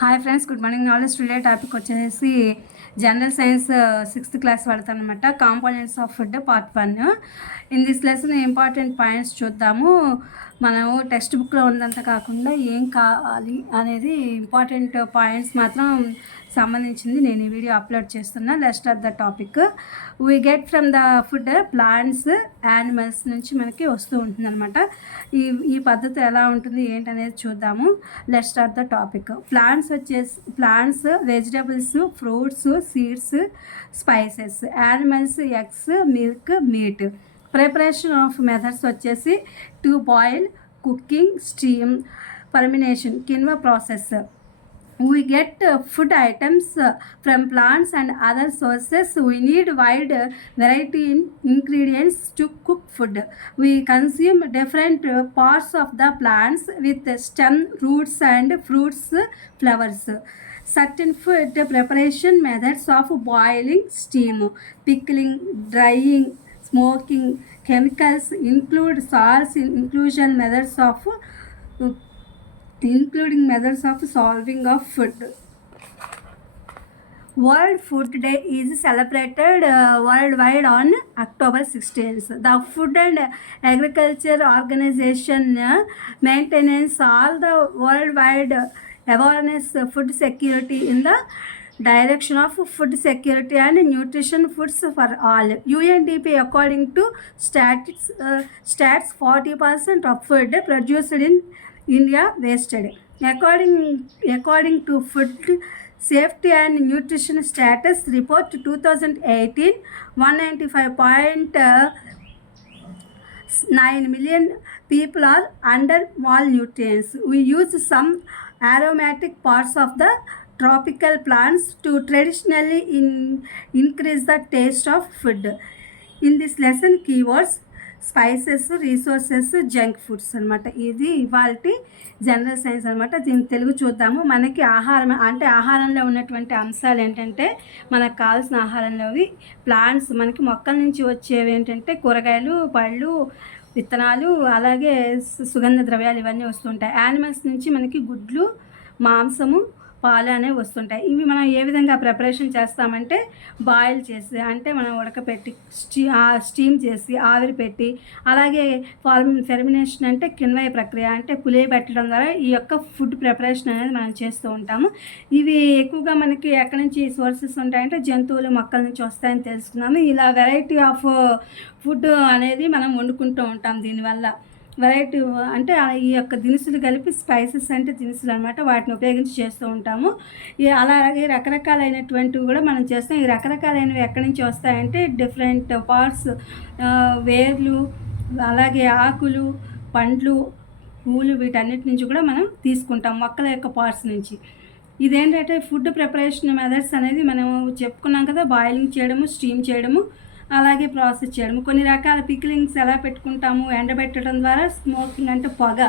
Hi friends, good morning. Knowledge today topic వచ్చేసి general science 6th class వాడతాను అనమాట. Components of food part 1. In this lesson important points చూద్దాము. మనము text బుక్లో ఉన్నంత కాకుండా ఏం కావాలి అనేది ఇంపార్టెంట్ పాయింట్స్ మాత్రం సంబంధించింది నేను ఈ వీడియో అప్లోడ్ చేస్తున్నా. Let's start the topic. We get from the food plants, animals నుంచి మనకి వస్తూ ఉంటుంది అనమాట. ఈ పద్ధతి ఎలా ఉంటుంది ఏంటనేది చూద్దాము. Let's start the topic. Plants vegetables, fruits, seeds, spices. Animals eggs, milk, meat. Preparation of methods వచ్చేసి to boil, cooking, steam, fermentation, కిన్వా process. We get food items from plants and other sources. We need wide variety in ingredients to cook food. We consume different parts of the plants with stem, roots and fruits, flowers. Certain food preparation methods of boiling, steam, pickling, drying, smoking, chemicals include salts, inclusion methods of solving of food. World Food Day is celebrated worldwide on October 16th. The Food and Agriculture Organization maintains all the worldwide awareness food security in the direction of food security and nutrition foods for all. UNDP, according to stats 40% of food produced in India wasted. According to Food Safety and Nutrition Status Report 2018, 195.9 million people are under malnutrition. We use some aromatic parts of the tropical plants to traditionally increase the taste of food. In this lesson, keywords spices, resources, junk foods అనమాట. ఇది ఇవాళ general science అనమాట. దీని తెలుగు చూద్దాము. మనకి ఆహారం అంటే ఆహారంలో ఉన్నటువంటి అంశాలు ఏంటంటే మనకు కావాల్సిన ఆహారంలోవి ప్లాంట్స్, మనకి మొక్కల నుంచి వచ్చేవి ఏంటంటే కూరగాయలు, పళ్ళు, విత్తనాలు, అలాగే సుగంధ ద్రవ్యాలు ఇవన్నీ వస్తుంటాయి. యానిమల్స్ నుంచి మనకి గుడ్లు, మాంసము, పాలు అనేవి వస్తుంటాయి. ఇవి మనం ఏ విధంగా ప్రిపరేషన్ చేస్తామంటే బాయిల్ చేసి, అంటే మనం ఉడకపెట్టి స్టీమ్ చేసి ఆవిరి పెట్టి, అలాగే ఫెర్మినేషన్ అంటే కిన్వయ ప్రక్రియ, అంటే పులియబెట్టడం ద్వారా ఈ యొక్క ఫుడ్ ప్రిపరేషన్ అనేది మనం చేస్తూ ఉంటాము. ఇవి ఎక్కువగా మనకి ఎక్కడి నుంచి సోర్సెస్ ఉంటాయంటే జంతువులు, మొక్కల నుంచి వస్తాయని తెలుసుకున్నాము. ఇలా వెరైటీ ఆఫ్ ఫుడ్ అనేది మనం వండుకుంటూ ఉంటాం. దీనివల్ల వెరైటీ అంటే ఈ యొక్క దినుసులు కలిపి, స్పైసెస్ అంటే దినుసులు అనమాట, వాటిని ఉపయోగించి చేస్తూ ఉంటాము. అలాగే రకరకాలైనటువంటివి కూడా మనం చేస్తాం. ఈ రకరకాలైనవి ఎక్కడి నుంచి వస్తాయంటే డిఫరెంట్ పార్ట్స్, వేర్లు, అలాగే ఆకులు, పండ్లు, పూలు, వీటన్నిటి నుంచి కూడా మనం తీసుకుంటాం, మొక్కల యొక్క పార్ట్స్ నుంచి. ఇదేంటంటే ఫుడ్ ప్రిపరేషన్ మెథడ్స్ అనేది మనం చెప్పుకున్నాం కదా, బాయిలింగ్ చేయడము, స్టీమ్ చేయడము, అలాగే ప్రాసెస్ చేయడం. కొన్ని రకాల పిక్లింగ్స్ ఎలా పెట్టుకుంటాము, ఎండబెట్టడం ద్వారా, స్మోకింగ్ అంటే పొగ,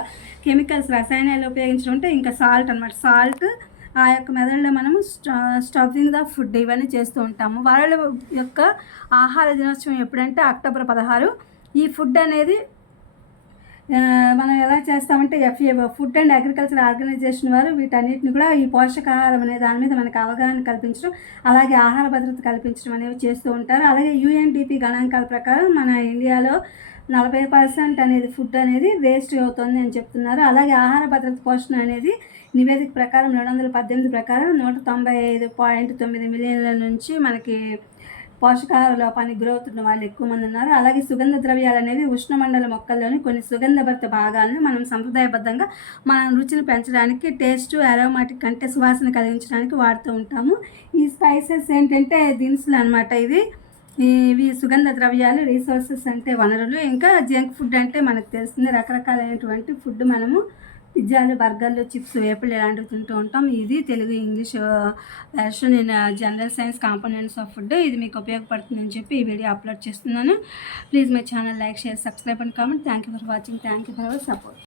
కెమికల్స్, రసాయనాలు ఉపయోగించడం అంటే ఇంకా సాల్ట్ అనమాట. సాల్ట్ ఆ యొక్క మెథడ్లో మనము స్టఫింగ్ ద ఫుడ్ ఇవన్నీ చేస్తూ ఉంటాము. వరల్డ్ యొక్క ఆహార దినోత్సవం ఎప్పుడంటే అక్టోబర్ 16. ఈ ఫుడ్ అనేది మనం ఎలా చేస్తామంటే FAO, food and agriculture organisation వారు వీటన్నిటిని కూడా ఈ పోషకాహారం అనే దాని మీద మనకు అవగాహన కల్పించడం, అలాగే ఆహార భద్రత కల్పించడం అనేవి చేస్తూ ఉంటారు. అలాగే UNDP గణాంకాల ప్రకారం మన ఇండియాలో 40% అనేది ఫుడ్ అనేది వేస్ట్ అవుతుంది అని చెప్తున్నారు. అలాగే ఆహార భద్రత పోషణ అనేది నివేదిక ప్రకారం 218 ప్రకారం 195.9 మిలియన్ల నుంచి మనకి పోషకాహార లోపానికి గురవుతున్న వాళ్ళు ఎక్కువ మంది ఉన్నారు. అలాగే సుగంధ ద్రవ్యాలు అనేవి ఉష్ణమండల మొక్కల్లోని కొన్ని సుగంధభరిత భాగాలను మనం సంప్రదాయబద్ధంగా మన రుచిని పెంచడానికి, టేస్ట్, అరోమాటిక్ అంటే సువాసన కలిగించడానికి వాడుతూ ఉంటాము. ఈ స్పైసెస్ ఏంటంటే దినుసులు అనమాట. ఇవి సుగంధ ద్రవ్యాలు, రిసోర్సెస్ అంటే వనరులు. ఇంకా జంక్ ఫుడ్ అంటే మనకు తెలిసింది, రకరకాలైనటువంటి ఫుడ్ మనము పిజ్జాలు, బర్గర్లు, చిప్స్, వేపులు ఇలాంటివి తింటూ ఉంటాం. ఇది Telugu English version in general science components of food. ఇది మీకు ఉపయోగపడుతుందని చెప్పి ఈ వీడియో అప్లోడ్ చేస్తున్నాను. Please my channel like, share, subscribe and comment. Thank you for watching. Thank you for our support.